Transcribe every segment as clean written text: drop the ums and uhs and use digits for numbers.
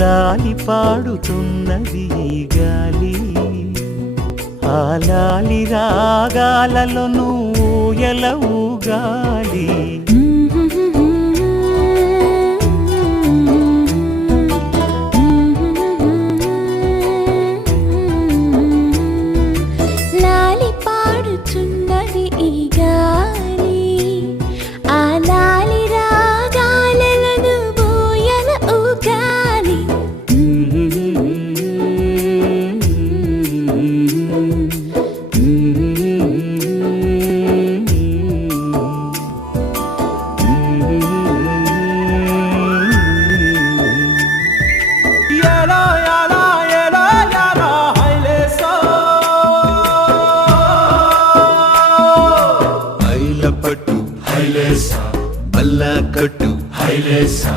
లాలి పాడుతున్నది గాలి, ఆ లాలి రాగాలలో నువ్వు ఎలా ఊగాలి. లాలి పాడుతున్నది ఈ గాలి, ఆ లాలి రాగాలలో నువ్వు ఎలా ఊగాలి. బల్లా కట్టు హైలేసా,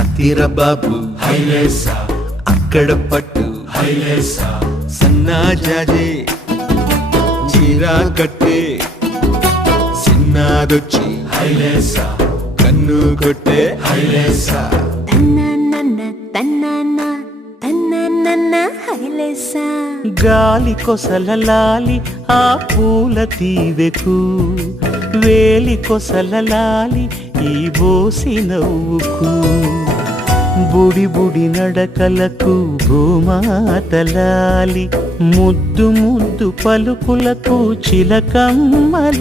అతిర బాబు హైలేసా, అక్కడ పట్టు హైలేసా, సన్నా జాజే చీరా కట్టే, సిన్నాదొచ్చి హైలేసా, కన్ను కొట్టే హైలేసా. గాలి కొసలలాలి ఆ పూల తీవెకు, వేలి కొసలలాలి ఈ బోసి నవ్వుకు, బుడి బుడి నడకలకు భూమాతలాలి, ముద్దు ముద్దు పలుకులకు చిలకమ్మలాలి,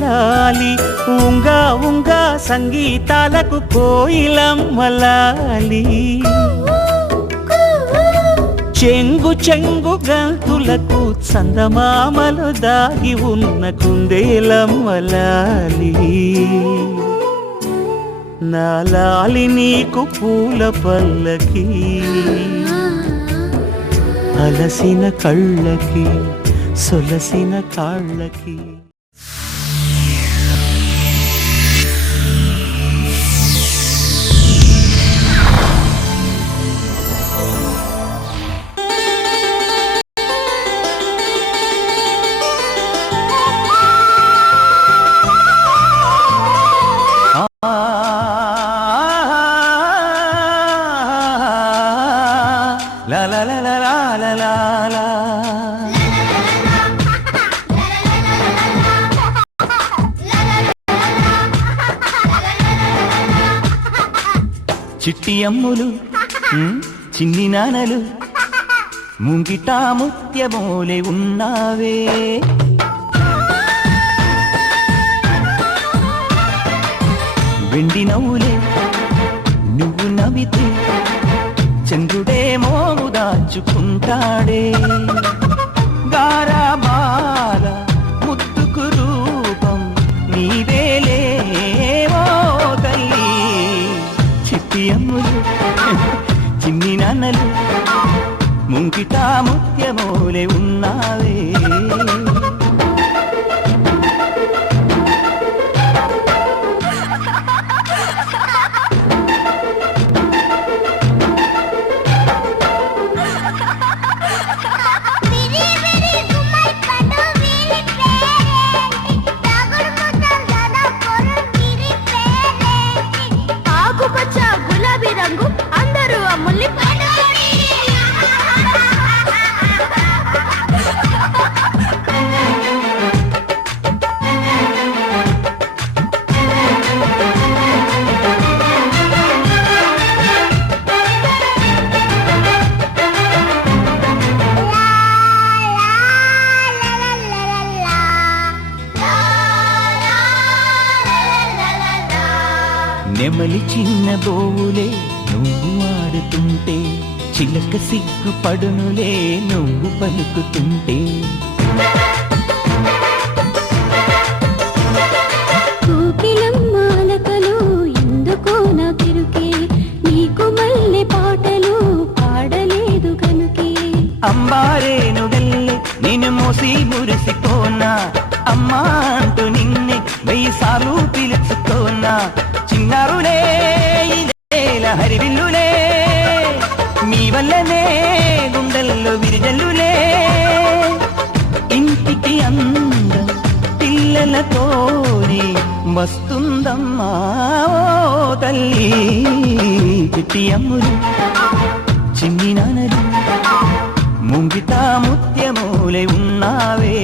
ఉంగా ఉంగా సంగీతాలకు కోయిలమ్మలాలి, చెంగు చెంగు గంతులకు చందమామలు దాగి ఉన్న కుందేలమ్మలాలి. నా లాలి నీకు పూల పల్లకి, అలసిన కళ్ళకి సొలసిన కాళ్ళకి. La la la la la la la la. చిట్టి అమ్ములు చిన్ని నానలు ముంగిటా ముత్యమోలే ఉన్నావే, వెండి నవ్వులే నువ్వు నవ్వితే చంద్రుడే మోము దాచుకుంటాడే, గారాబాల ముద్దుకు రూపం నీవేలేవో తల్లి. చిట్టి అమ్ములు చిన్ని నాన్నలు ముంగిటా ముత్యమోలే ఉన్నావే. నెమలి చిన్న బోవులే నువ్వు ఆడుతుంటే, చిలక సిగ్గు పడునులే నువ్వు పలుకుతుంటే, కోకిలమ్మాలకలు ఎందుకో నా తిరుకే, నీకు మల్లె పాటలు పాడలేదు కనుకే, అంబారేను వెళ్ళే నిన్ను మోసి మురిసిపోనా, అమ్మా అంటూ నిన్నే 1000 సార్లు పిలుచుకోనా, చిన్నారులే ఇదేల హరివిల్లులే మీ వల్లనే గుండెల్లో విరిజల్లులే, ఇంటికి అందం పిల్లలతోనే వస్తుందమ్మా ఓ తల్లి. చిట్టి అమ్ములు చిన్ని నానలు ముంగిట ముత్యమూలే ఉన్నావే.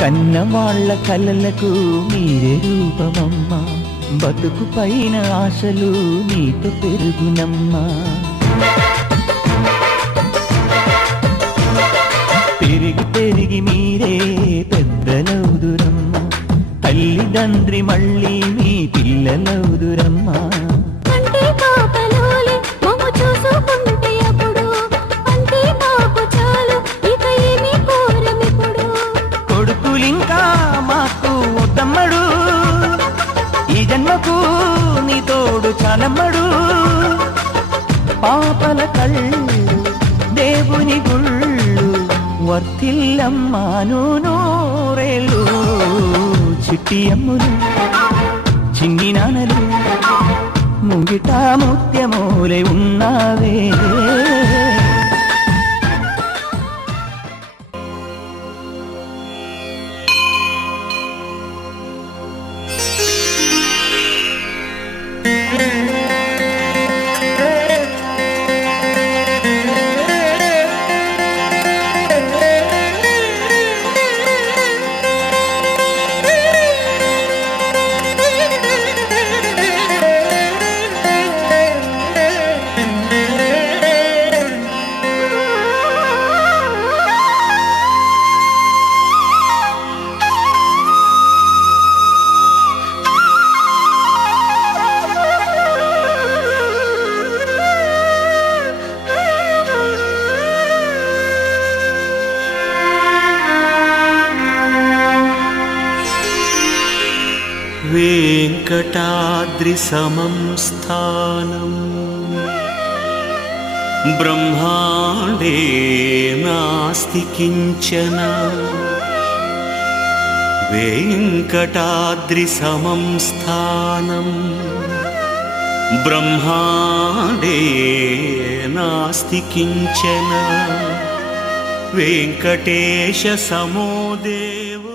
కన్నవాళ్ల కలలకు మీరే రూపమమ్మా, బతుకు పైన ఆశలు నీతో పెరుగునమ్మా. పెరిగి పెరిగి మీరే పెద్దలవుదురమ్మా, తల్లిదండ్రి మళ్ళీ మీ పిల్లలవుదురమ్మా. కొడుకులింకా మాకు వద్దమ్మడు, ఈ జన్మకు నీ తోడు చాలమ్మడు. పాపల కళ్ళు దేవుని గుళ్ళు వర్తిల్లమ్మాను నూరేళ్ళు. చిట్టి అమ్ములు చిన్ని నానలు ముంగిట ముత్యమూలే ఉన్నావే. వెంకటాద్రి సమం స్థానం బ్రహ్మాండే నాస్తి కించన. వెంకటాద్రి సమం స్థానం బ్రహ్మాండే నాస్తి కించన. వెంకటేశ సమో దేవో.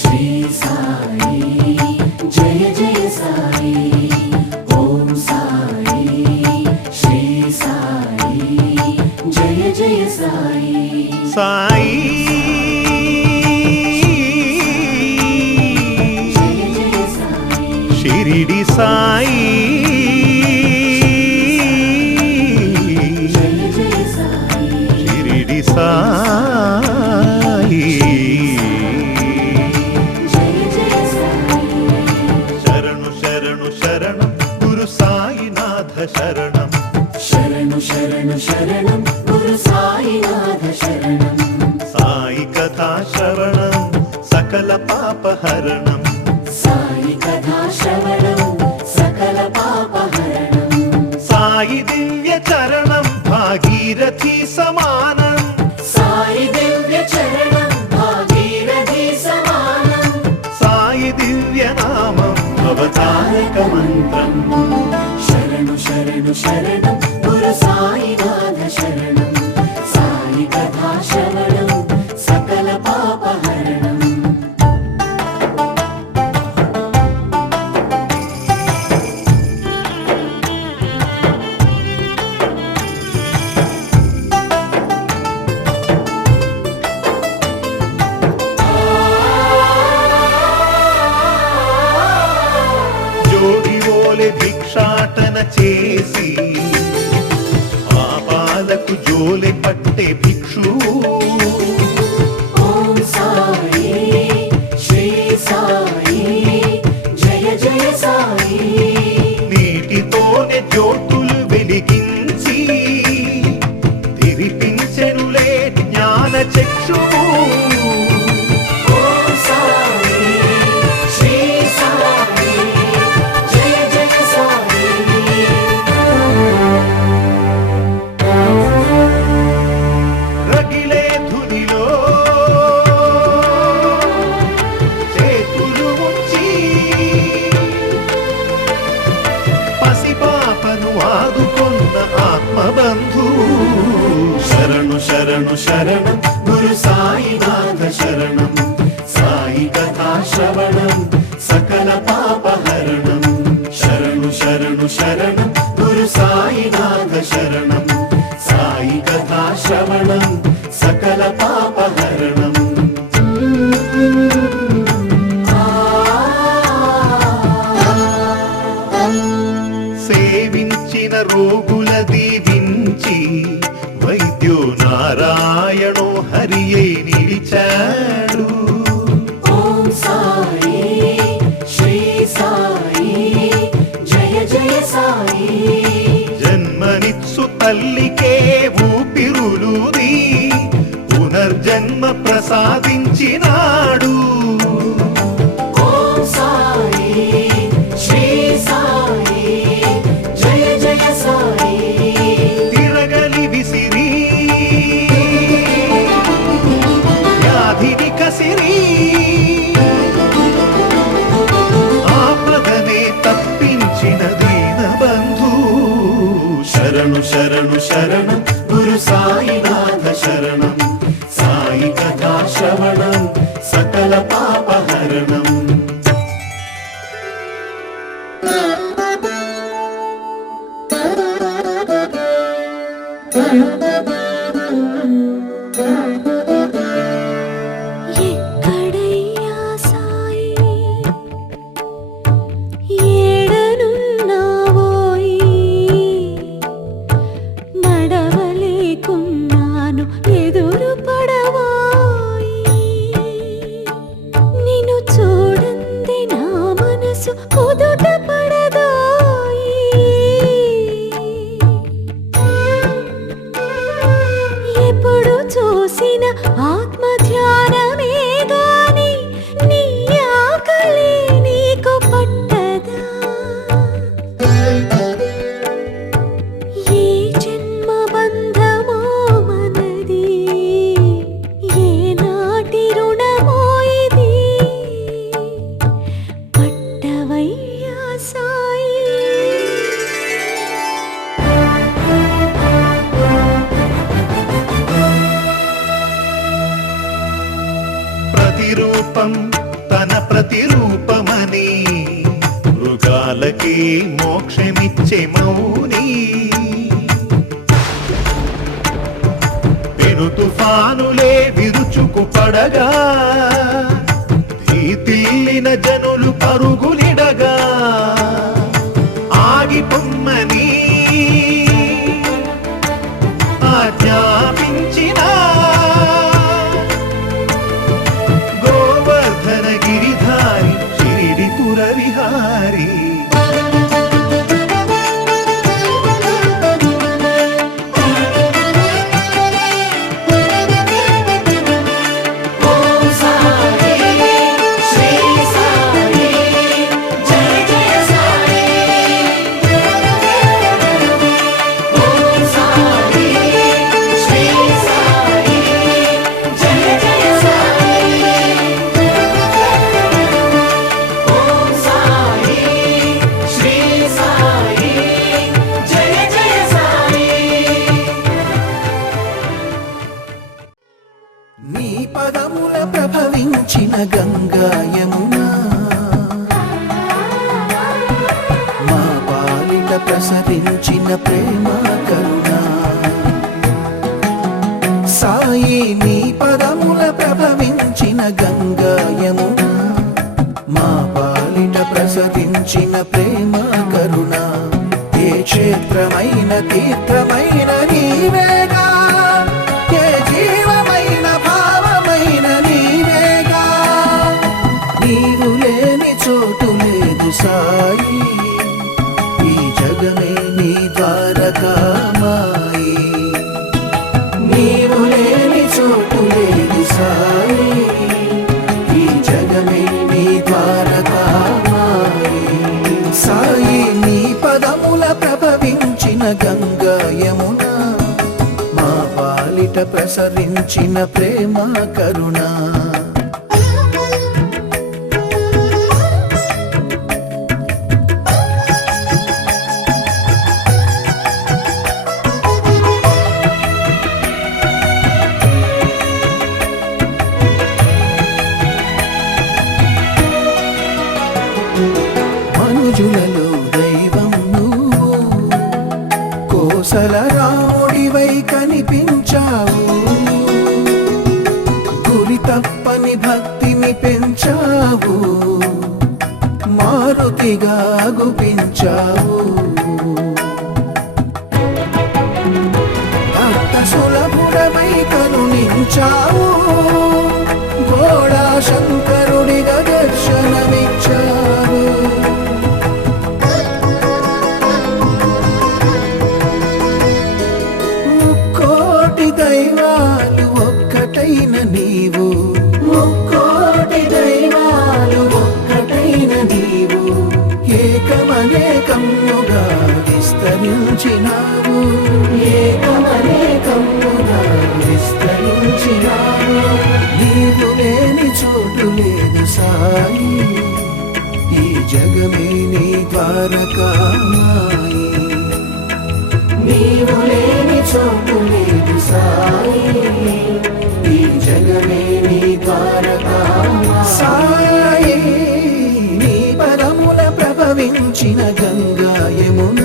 శ్రీ సాయి జయ జయ సాయి. ఓం సాయి శ్రీ సాయి జయ జయ సాయి. సాయి జయ జయ సాయి. షిరిడి సాయి జయ జయ సాయి. షిరిడి సాయి. శరణం శరణు శరణు శరణం గురు సాయినాథ శరణం. సాయి కథా శ్రవణం సకల పాపహరణం. సాయి కథా శ్రవణం సకల పాపహరణం. సాయి దివ్య చరణం భాగీరథి సమానం. సాయి దివ్య చరణం భాగీరథి సమానం. సాయి దివ్య నామం అవతారక మంత్రం. శరణు శరణు శరణం గురు సాయినాథ శరణం. సాయి కథా శ్రవణం సకల పాపహరణం. భిక్షాటన చేసి పాపాలకు జోలె పట్టే భిక్షు. ఓం సాయి శ్రీ సాయి జయ జయ సాయి. నీటితోనే జ్యోతులు వెలిగించి తిరిపించెనులే జ్ఞాన చక్షువు. ఓం సాయి శ్రీ సాయి జయ జయ సాయి. శరణు శరణం గురు సాయినాథ శరణం సాయి కథా శ్రవణం సకల పాపహరణం శరణు శరణు శరణం గురు సాయినాథ శరణం సాయి కథా శ్రవణం సకల పాపహరణం సేవించిన రోగుల దీవించి వైద్యో నారాయణో హరియే నిలిచాడు ఓం సాయి శ్రీ సాయి జయ జయ సాయి జన్మనిత్సు తల్లికే ఊపిరులుది పునర్జన్మ ప్రసాదించినాడు ఓం సాయి శ్రీ సాయి జయ జయ సాయి తిరగలి విసిరి వ్యాధిని కసిరి ఆపదనే తప్పించిన దీనబంధు శరణు శరణు శరణం గురు సాయినాథ శరణం సాయి కథా శ్రవణం సకల పాపహరణం ఎక్కడయ్యా సాయి ఏడనున్నావోయి నడవలేకున్నాను ఎదురు పడవోయి నిన్ను చూడంది నా మనసు కుదుట పడదోయి ఎప్పుడు చూసిన ఆత్మ ధ్యానమే గాని నీ ఆకలి నీకు పట్టదా ఏ జన్మ బంధమో మనది ఏ నాటి రుణమో ఇది పట్టవయ్యా సాయి ప్రతిరూపం తన ప్రతిరూపమని మృగాలకి మోక్షమిచ్చే మౌని పెను తుఫానులే విరుచుకు పడగా భీతిల్లిన జనులు పరుగులిడగా ఆగిపొమ్మని ఆజ్ఞాపించిన గోవర్ధన గిరిధారి షిరిడిపుర విహారీ ఓం సాయి శ్రీ సాయి జయ జయ సాయి ఓం సాయి శ్రీ సాయి జయ జయ సాయి ఓం సాయి శ్రీ సాయి జయ జయ సాయి నీ పదముల ప్రభవించిన గంగా యమునా మా పాలిట ప్రసరించిన ప్రేమ కరుణ సాయి నీ పదముల ప్రభవించిన గంగా యమునా మా పాలిట ప్రసరించిన ప్రేమ కరుణ ఏ క్షేత్రమైన తీర్థమైన నీవేగా ఏ జీవమైన భావమైన నీవేగా నీవు లేని చోటు లేదు సాయి ఈ జగమే నీ ద్వారకామాయి నీవు లేని చోటు లేదు సాయి ఈ జగమే నీ ద్వారకామాయి సాయి నీ పదముల ప్రభవించిన గంగా యమునా మా పాలిట ప్రసరించిన ప్రేమ కరుణ కోసల రాముడివై కనిపించావు, గురి తప్పని భక్తిని పెంచావు, మారుతిగా గుపించావు. భక్త సులభుడమై కరుణించావు, గోడా శంకరుడిగా దర్శనమిచ్చావు. ముక్కోటి దైవాలు ఒక్కటైన నీవు, ముక్కోటి దైవాలు ఒక్కటైన నీవు, ఏకమనేకముగా విస్తరించినావు, ఏకమనేకముగా విస్తరించినావు. నీవు లేని చోటు లేదు సాయి, ఈ జగమే నీ ద్వారకామాయి. నీవు లేని చోటు లేదు సాయి, ఈ జగమే నీ ద్వారకామాయి. సాయి నీ పదముల ప్రభవించిన గంగా యమున,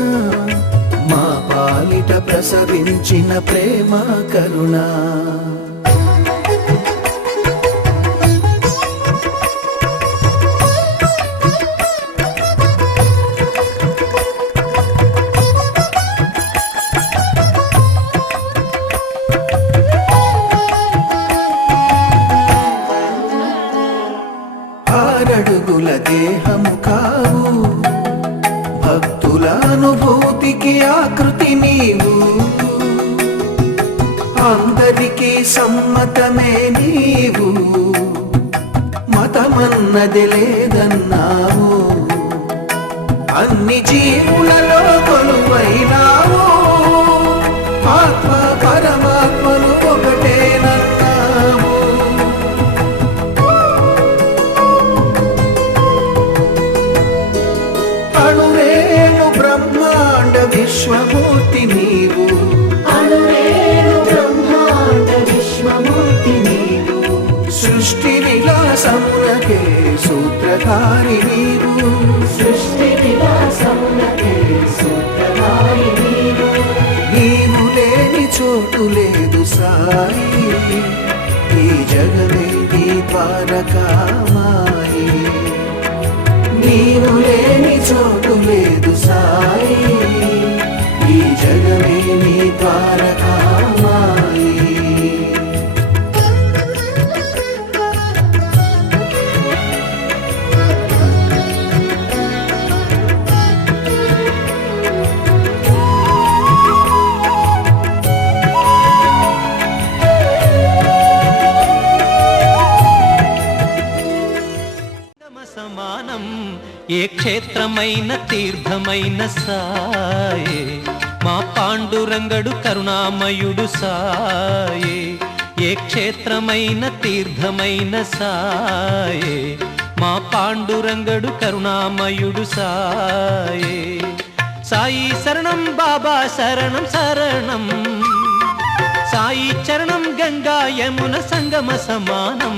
మా పాలిట ప్రసరించిన ప్రేమ కరుణ. ఆరడుగుల దేహము కావు, భక్తుల అనుభూతికి ఆకృతి నీవు, అందరికీ సమ్మతమే నీవు, మతమన్నది లేదన్నావు, అన్ని జీవులలో కొలువైనావు, ఆత్మ పరమాత్మను ఒకటేనన్నావు. అణురేణు బ్రహ్మాండ విశ్వమూర్తి నీవు, అణురేణు బ్రహ్మాండ విశ్వమూర్తి నీవు, సృష్టి విలాసమునకే సూత్రధారి నీవు, సృష్టి విలాసమునకే సూత్రధారి నీవు. నీవు లేని చోటు లేదు సాయి, ఈ జగమే నీ ద్వారకామాయి. నీవు లేని చోటు లేదు సాయి, ఈ జగమే నీ ద్వారకామాయి. సమానం ఏ క్షేత్రమైన తీర్థమైన సాయే, మా పాండురంగడు కరుణామయుడు సాయే. ఏ క్షేత్రమైన తీర్థమైన సాయే, మా పాండురంగడు కరుణామయుడు సాయే. సాయి శరణం బాబా శరణం శరణం, సాయి చరణం గంగా యమున సంగమ సమానం.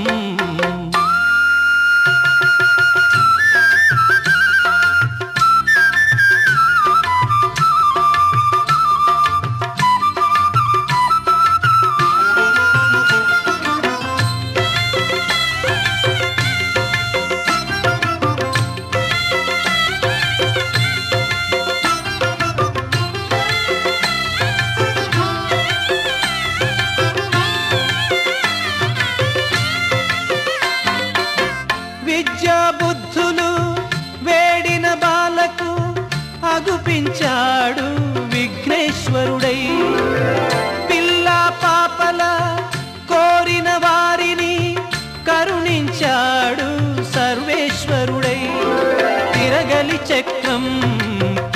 బుద్ధులు వేడిన బాలకు అగుపించాడు విఘ్నేశ్వరుడై, పిల్ల పాపల కోరిన వారిని కరుణించాడు సర్వేశ్వరుడై. తిరగలి చక్రం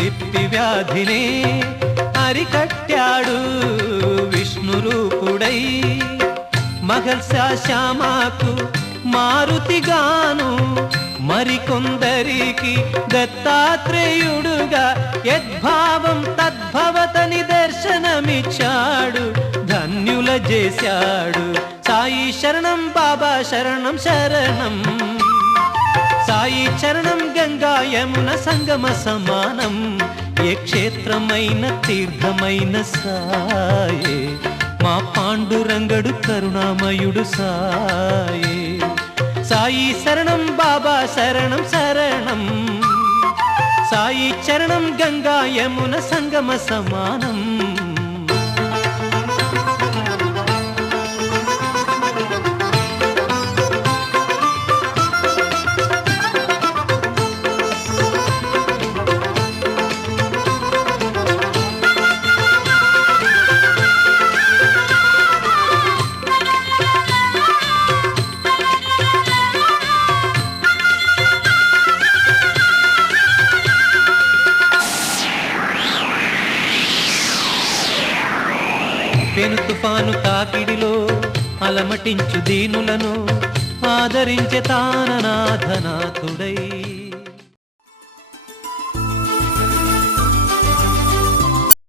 తిప్పి వ్యాధినే అరికట్టాడు విష్ణురూపుడై. మహర్షి శ్యామకు మారుతిగాను మరికొందరికి దత్తాత్రేయుడుగా యద్భావం తద్భవతని దర్శనమిచ్చాడు, ధన్యుల చేశాడు. సాయి శరణం బాబా శరణం శరణం, సాయి చరణం గంగా యమున సంగమ సమానం. ఏ క్షేత్రమైన తీర్థమైన సాయే మా పాండురంగడు కరుణామయుడు సాయే సాయి శరణం బాబా శరణం శరణం సాయి చరణం గంగా యమున సంగమ సమానం పెను తుఫాను తాకిడిలో అలమటించు దీనులను ఆదరించే తాననాథనాథుడై